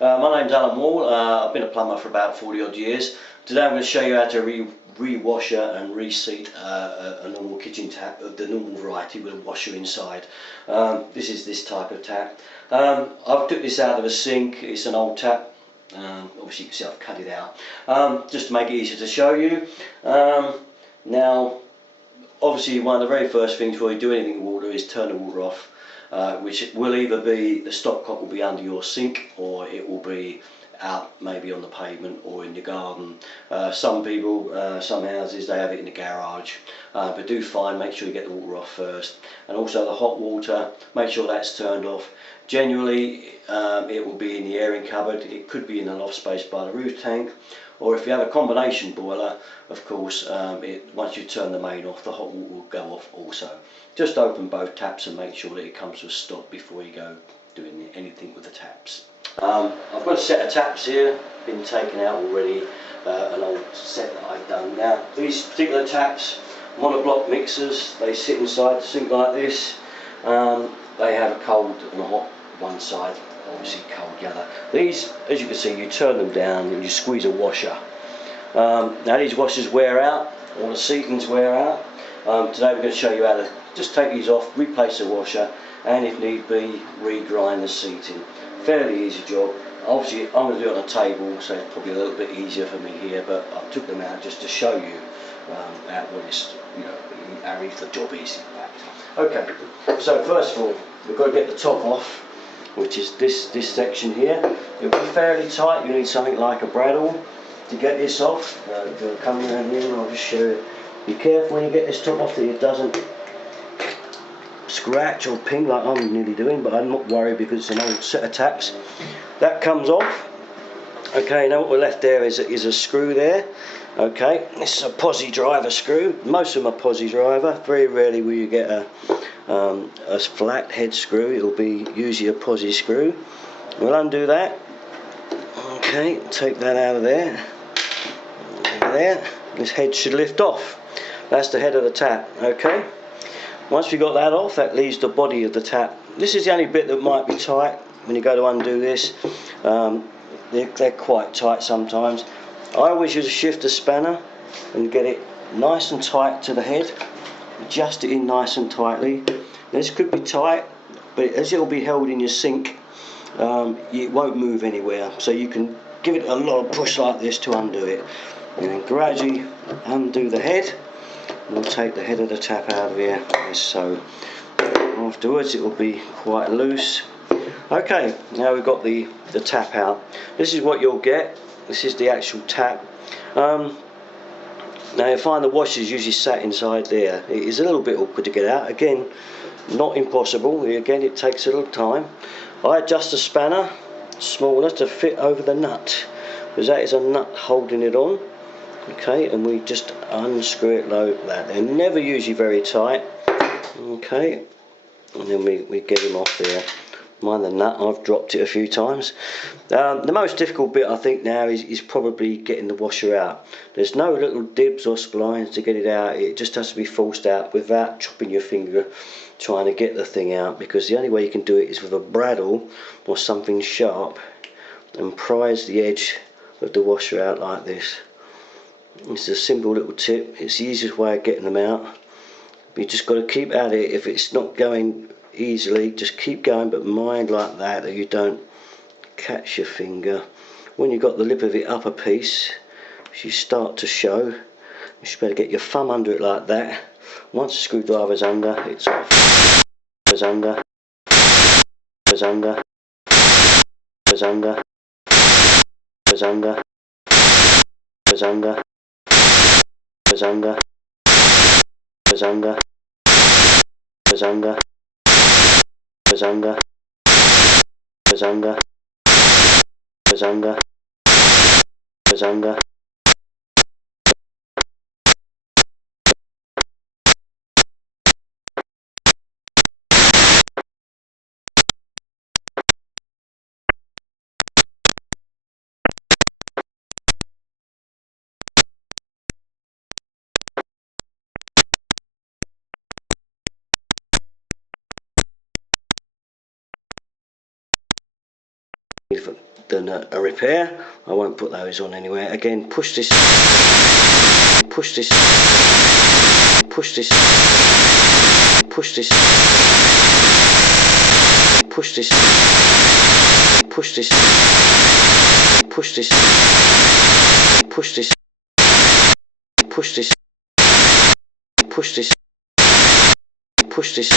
My name's Alan Wall. I've been a plumber for about 40 odd years. Today I'm going to show you how to re-washer and reseat a normal kitchen tap of the normal variety with a washer inside. This is this type of tap. I've took this out of a sink. It's an old tap. Obviously you can see I've cut it out just to make it easier to show you. Now obviously one of the very first things before you do anything with water is turn the water off. Which will either be, the stopcock will be under your sink, or it will be out maybe on the pavement or in your garden. Some people, some houses, they have it in the garage, but do find, make sure you get the water off first, and also the hot water, make sure that's turned off. Generally it will be in the airing cupboard. It could be in the loft space by the roof tank, or if you have a combination boiler, of course, once you turn the main off, the hot water will go off also. Just open both taps and make sure that it comes to a stop before you go doing anything with the taps. I've got a set of taps here, been taken out already, an old set that I've done. Now these particular taps, monoblock mixers, they sit inside the sink like this. They have a cold and a hot one side, obviously cold the other. These, as you can see, you turn them down and you squeeze a washer. Now these washers wear out, all the seatings wear out. Today we're going to show you how to just take these off, replace the washer, and if need be, re-grind the seating. Fairly easy job. Obviously I'm going to do it on a table, so it's probably a little bit easier for me here, but I took them out just to show you what it's, how easy the job is in fact. Okay, so first of all, we've got to get the top off, which is this section here. It'll be fairly tight. You need something like a bradawl to get this off. You'll come around here and I'll just show you. Be careful when you get this top off that it doesn't scratch or ping like I'm nearly doing, but I'm not worried because it's an old set of taps. That comes off. Okay, now what we're left there is a screw there. Okay, this is a posi driver screw. Most of them are posi driver. Very rarely will you get a flat head screw. It'll be usually a posi screw. We'll undo that. Okay, take that out of there. There. This head should lift off. That's the head of the tap. Okay. Once we've got that off, that leaves the body of the tap. This is the only bit that might be tight when you go to undo this. They're quite tight sometimes. I always use a shifter spanner and get it nice and tight to the head. Adjust it in nice and tightly. This could be tight, but as it will be held in your sink, it won't move anywhere. So you can give it a lot of push like this to undo it. And then gradually undo the head. We'll take the head of the tap out of here, as so. Afterwards it will be quite loose. Okay, now we've got the tap out. This is what you'll get. This is the actual tap. Now you'll find the washer's usually sat inside there. It is a little bit awkward to get out. Again, not impossible. Again, it takes a little time. I adjust the spanner smaller to fit over the nut, because that is a nut holding it on. Okay, and we just unscrew it like that. They're never usually very tight. Okay, and then we get them off there. Mind the nut, I've dropped it a few times. The most difficult bit I think now is probably getting the washer out. There's no little dibs or splines to get it out. It just has to be forced out without chopping your finger trying to get the thing out, because the only way you can do it is with a bradawl or something sharp and prise the edge of the washer out like this. It's a simple little tip. It's the easiest way of getting them out. You just got to keep at it. If it's not going easily, just keep going, but mind like that you don't catch your finger. When you've got the lip of it up a piece, if you start to show, you should better get your thumb under it like that. Once the screwdriver's under, it's off. It's under. It's under. It's under. It's under. It's under. It's under. It's under. It's under. It's under. It's under. It's under. It's under. the a repair. I won't put those on anywhere. Again, push this, push this, push this, push this, push this, push this, push this, push this, push this, push this, push this.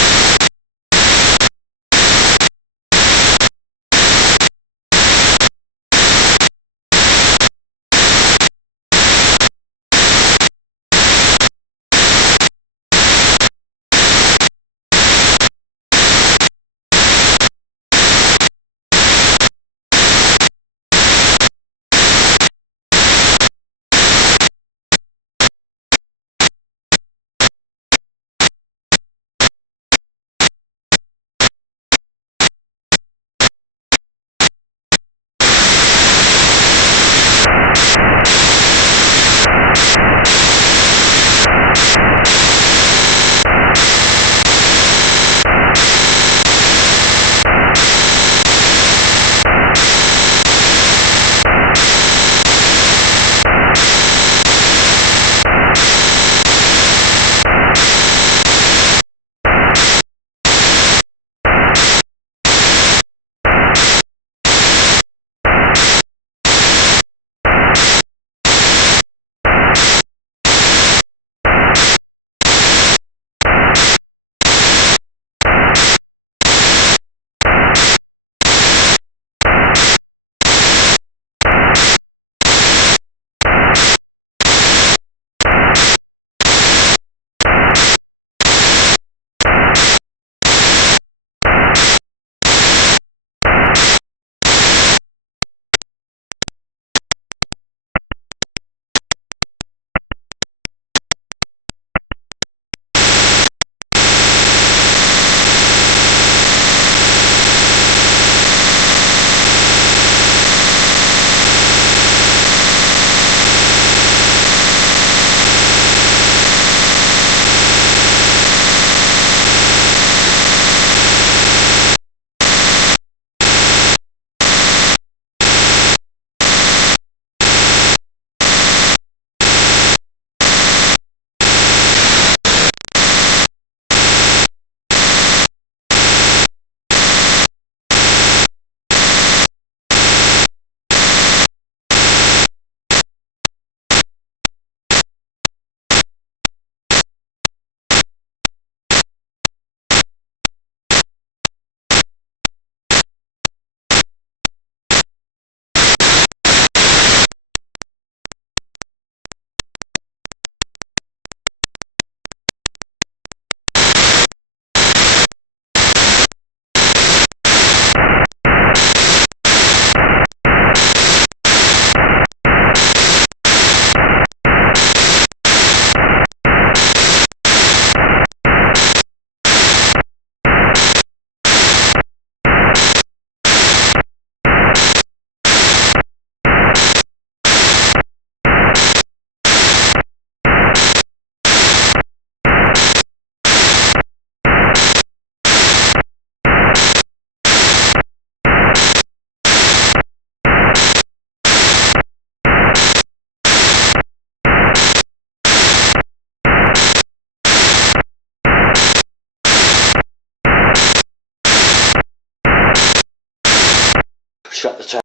Shut the tap.